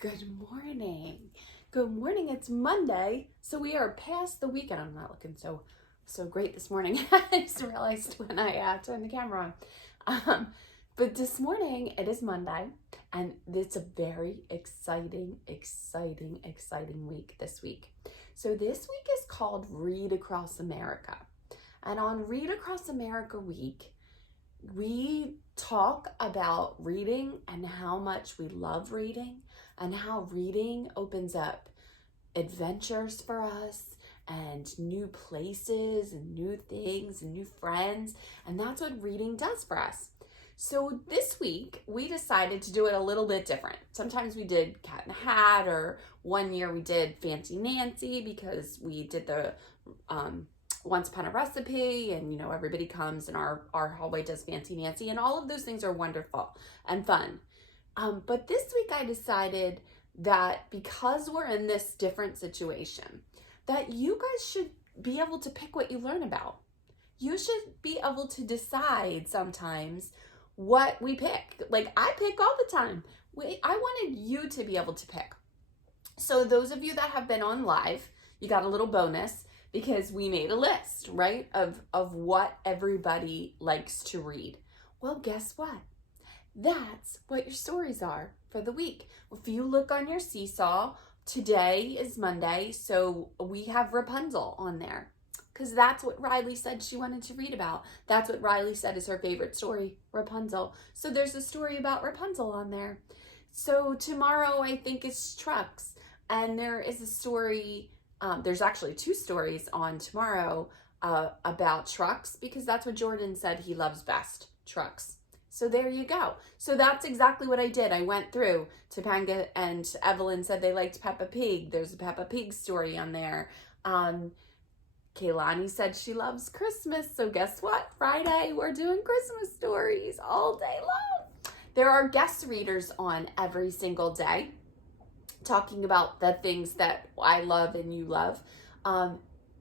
Good morning. Good morning. It's Monday, so we are past the weekend. I'm not looking so great this morning. I just realized when I turned the camera on. But this morning it is Monday, and it's a very exciting week this week. So this week is called Read Across America, and on Read Across America week, we talk about reading and how much we love reading and how reading opens up adventures for us and new places and new things and new friends. And that's what reading does for us. So this week we decided to do it a little bit different. Sometimes we did Cat in the Hat, or one year we did Fancy Nancy because we did the Once Upon a Recipe, and everybody comes and our hallway does Fancy Nancy, and all of those things are wonderful and fun. But this week I decided that because we're in this different situation, that you guys should be able to pick what you learn about. You should be able to decide sometimes what we pick. Like, I pick all the time. I wanted you to be able to pick. So those of you that have been on live, you got a little bonus because we made a list, right, of what everybody likes to read. Well, guess what? That's what your stories are for the week. If you look on your seesaw, today is Monday, so we have Rapunzel on there because that's what Riley said she wanted to read about. That's what Riley said is her favorite story, Rapunzel. So there's a story about Rapunzel on there. So tomorrow I think is trucks, and there is a story, there's actually two stories on tomorrow about trucks, because that's what Jordan said he loves best, trucks. So there you go. So that's exactly what I did. I went through. Topanga and Evelyn said they liked Peppa Pig. There's a Peppa Pig story on there. Kaylani said she loves Christmas. So guess what? Friday, we're doing Christmas stories all day long. There are guest readers on every single day talking about the things that I love and you love.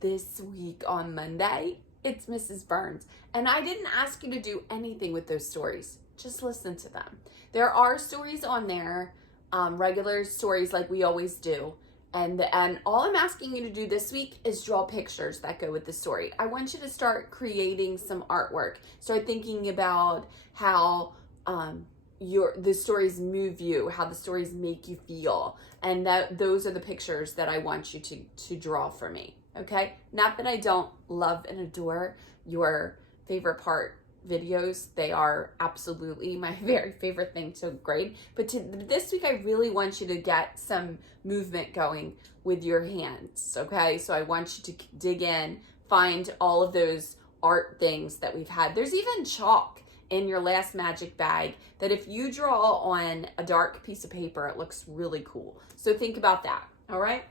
This week on Monday, it's Mrs. Burns. And I didn't ask you to do anything with those stories. Just listen to them. There are stories on there, regular stories like we always do. And all I'm asking you to do this week is draw pictures that go with the story. I want you to start creating some artwork. Start thinking about how the stories move you, how the stories make you feel. And those are the pictures that I want you to draw for me. Okay? Not that I don't love and adore your favorite part videos. They are absolutely my very favorite thing to grade. But this week, I really want you to get some movement going with your hands. Okay? So I want you to dig in, find all of those art things that we've had. There's even chalk in your last magic bag that if you draw on a dark piece of paper, it looks really cool. So think about that. All right?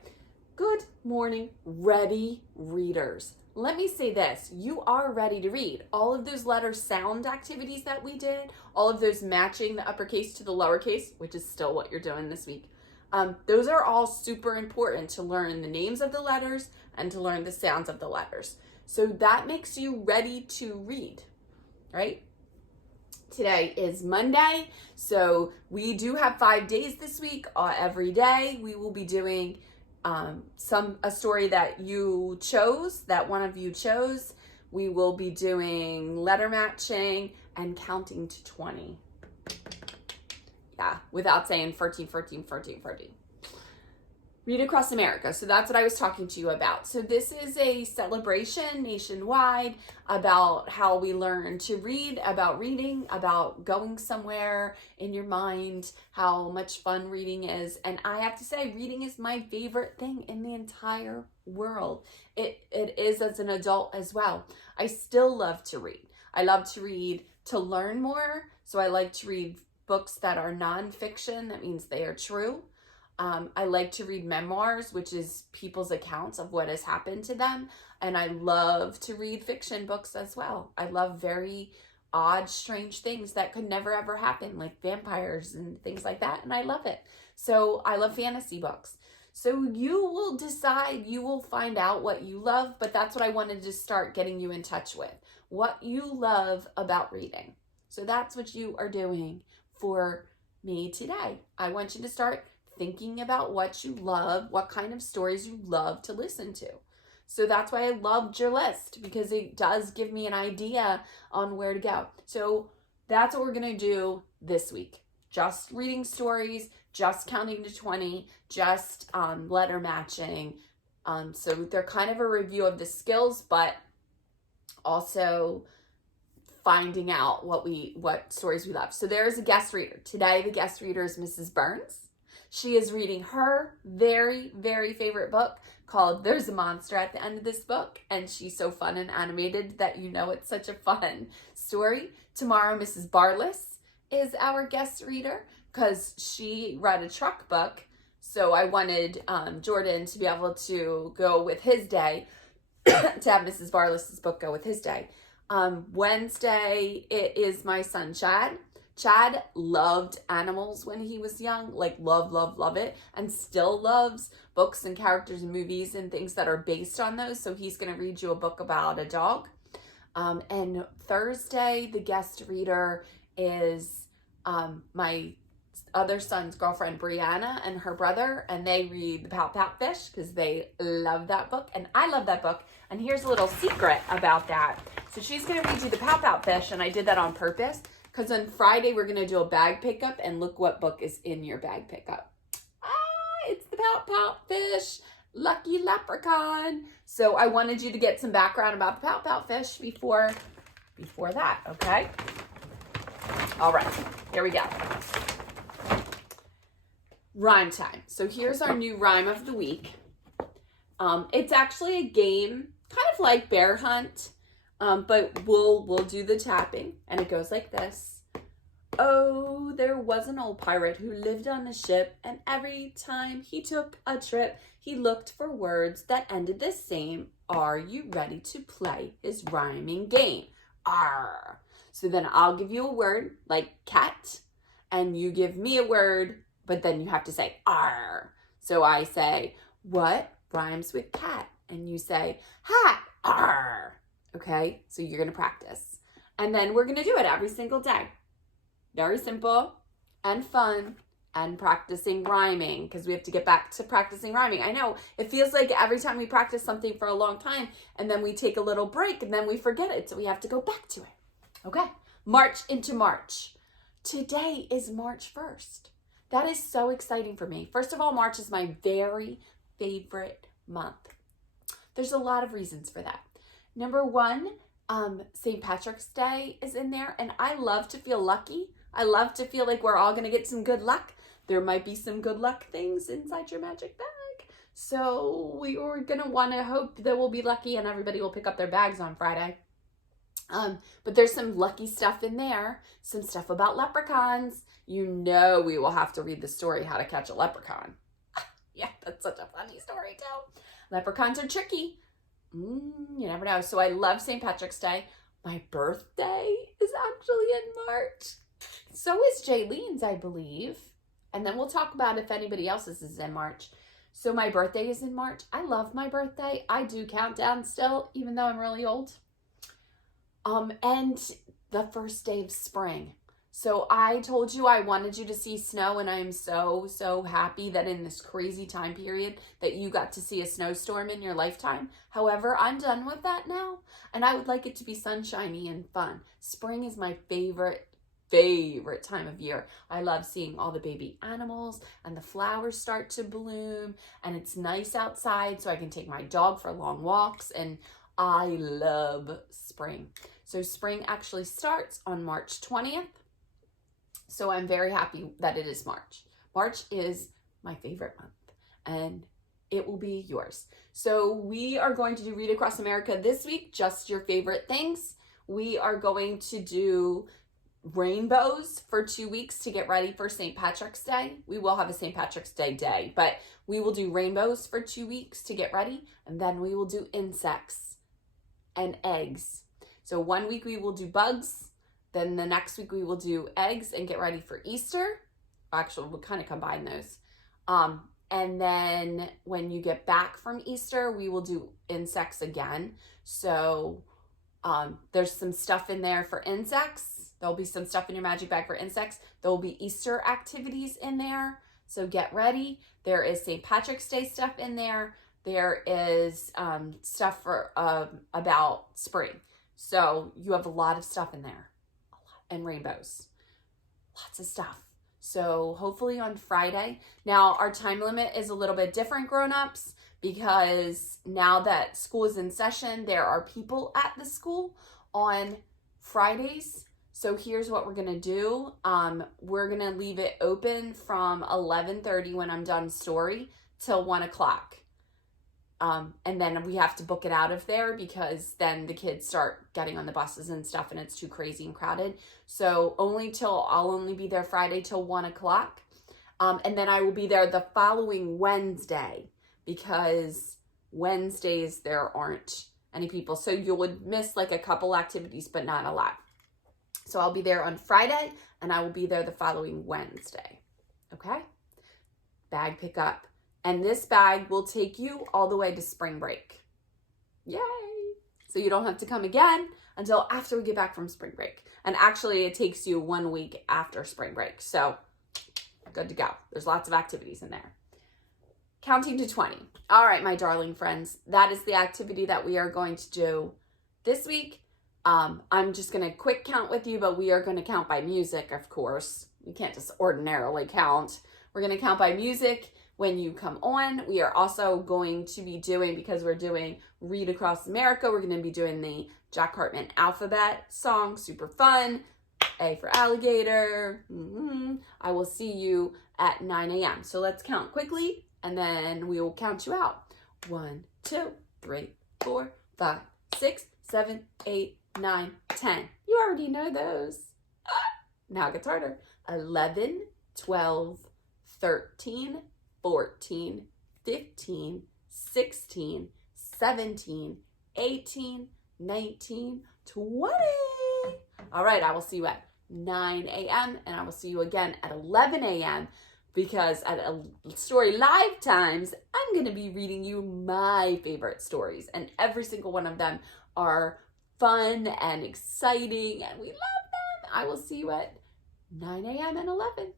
Good morning, ready readers. Let me say this, you are ready to read. All of those letter sound activities that we did, all of those matching the uppercase to the lowercase, which is still what you're doing this week, those are all super important to learn the names of the letters and to learn the sounds of the letters. So that makes you ready to read, right? Today is Monday, so we do have 5 days this week. Every day we will be doing a story that you chose, that one of you chose. We will be doing letter matching and counting to 20. Yeah, without saying 14. Read Across America. So that's what I was talking to you about. So this is a celebration nationwide about how we learn to read, about reading, about going somewhere in your mind, how much fun reading is. And I have to say, reading is my favorite thing in the entire world. It is as an adult as well. I still love to read. I love to read to learn more. So I like to read books that are nonfiction. That means they are true. I like to read memoirs, which is people's accounts of what has happened to them. And I love to read fiction books as well. I love very odd, strange things that could never ever happen, like vampires and things like that. And I love it. So I love fantasy books. So you will decide, you will find out what you love, but that's what I wanted to start getting you in touch with. What you love about reading. So that's what you are doing for me today. I want you to start thinking about what you love, what kind of stories you love to listen to. So that's why I loved your list, because it does give me an idea on where to go. So that's what we're going to do this week. Just reading stories, just counting to 20, just letter matching. So they're kind of a review of the skills, but also finding out what stories we love. So there is a guest reader. Today, the guest reader is Mrs. Burns. She is reading her very, very favorite book called There's a Monster at the End of This Book. And she's so fun and animated that you know it's such a fun story. Tomorrow, Mrs. Barless is our guest reader because she read a truck book. So I wanted Jordan to be able to go with his day, to have Mrs. Barless's book go with his day. Wednesday, it is my son, Chad. Chad loved animals when he was young, like love it, and still loves books and characters and movies and things that are based on those. So he's going to read you a book about a dog. And Thursday, the guest reader is my other son's girlfriend, Brianna, and her brother, and they read The Pout Pout Fish because they love that book, and I love that book. And here's a little secret about that. So she's going to read you The Pout Pout Fish, and I did that on purpose because on Friday we're going to do a bag pickup, and look what book is in your bag pickup. It's The Pout Pout Fish, Lucky Leprechaun. So I wanted you to get some background about The Pout Pout Fish before that, okay? All right, here we go. Rhyme time. So here's our new rhyme of the week. It's actually a game, kind of like Bear Hunt, but we'll do the tapping, and it goes like this. Oh, there was an old pirate who lived on a ship, and every time he took a trip, he looked for words that ended the same. Are you ready to play his rhyming game? Arr. So then I'll give you a word like cat, and you give me a word, but then you have to say arr. So I say, what rhymes with cat? And you say, hat, arr. Okay, so you're going to practice. And then we're going to do it every single day. Very simple and fun and practicing rhyming, because we have to get back to practicing rhyming. I know it feels like every time we practice something for a long time and then we take a little break and then we forget it. So we have to go back to it. Okay, March into March. Today is March 1st. That is so exciting for me. First of all, March is my very favorite month. There's a lot of reasons for that. Number one, St. Patrick's Day is in there, and I love to feel lucky. I love to feel like we're all going to get some good luck. There might be some good luck things inside your magic bag. So we are going to want to hope that we'll be lucky and everybody will pick up their bags on Friday. But there's some lucky stuff in there, some stuff about leprechauns. You know we will have to read the story, How to Catch a Leprechaun. Yeah, that's such a funny story too. Leprechauns are tricky. You never know. So I love St. Patrick's Day. My birthday is actually in March. So is Jaylene's, I believe. And then we'll talk about if anybody else's is in March. So my birthday is in March. I love my birthday. I do countdown still, even though I'm really old. And the first day of spring. So I told you I wanted you to see snow, and I am so, so happy that in this crazy time period that you got to see a snowstorm in your lifetime. However, I'm done with that now, and I would like it to be sunshiny and fun. Spring is my favorite time of year. I love seeing all the baby animals and the flowers start to bloom, and it's nice outside so I can take my dog for long walks, and I love spring. So spring actually starts on March 20th. So I'm very happy that it is March. March is my favorite month, and it will be yours. So we are going to do Read Across America this week, just your favorite things. We are going to do rainbows for 2 weeks to get ready for St. Patrick's Day. We will have a St. Patrick's Day, but we will do rainbows for 2 weeks to get ready, and then we will do insects and eggs. So 1 week we will do bugs. Then the next week we will do eggs and get ready for Easter. Actually, we'll kind of combine those. And then when you get back from Easter, we will do insects again. So there's some stuff in there for insects. There'll be some stuff in your magic bag for insects. There'll be Easter activities in there. So get ready. There is St. Patrick's Day stuff in there. There is stuff for about spring. So you have a lot of stuff in there. And rainbows. Lots of stuff. So hopefully on Friday. Now our time limit is a little bit different, grown-ups, because now that school is in session, there are people at the school on Fridays. So here's what we're gonna do. We're gonna leave it open from 11:30 when I'm done story till 1 o'clock. And then we have to book it out of there because then the kids start getting on the buses and stuff and it's too crazy and crowded. So I'll only be there Friday till 1 o'clock. And then I will be there the following Wednesday because Wednesdays there aren't any people. So you would miss like a couple activities, but not a lot. So I'll be there on Friday and I will be there the following Wednesday. Okay? Bag pickup. And this bag will take you all the way to spring break. Yay! So you don't have to come again until after we get back from spring break. And actually it takes you 1 week after spring break. So good to go. There's lots of activities in there. Counting to 20. All right, my darling friends, that is the activity that we are going to do this week. I'm just going to quick count with you, but we are going to count by music, of course. We can't just ordinarily count. We're going to count by music when you come on. We are also going to be doing, because we're doing Read Across America, we're going to be doing the Jack Hartman alphabet song. Super fun. A for alligator. I will see you at 9 a.m. So let's count quickly, and then we will count you out. 1, 2, 3, 4, 5, 6, 7, 8, 9, 10. You already know those. Now it gets harder. 11, 12, 13, 14, 15, 16, 17, 18, 19, 20. All right, I will see you at 9 a.m. and I will see you again at 11 a.m. because at Story Live Times, I'm going to be reading you my favorite stories, and every single one of them are fun and exciting, and we love them. I will see you at 9 a.m. and 11.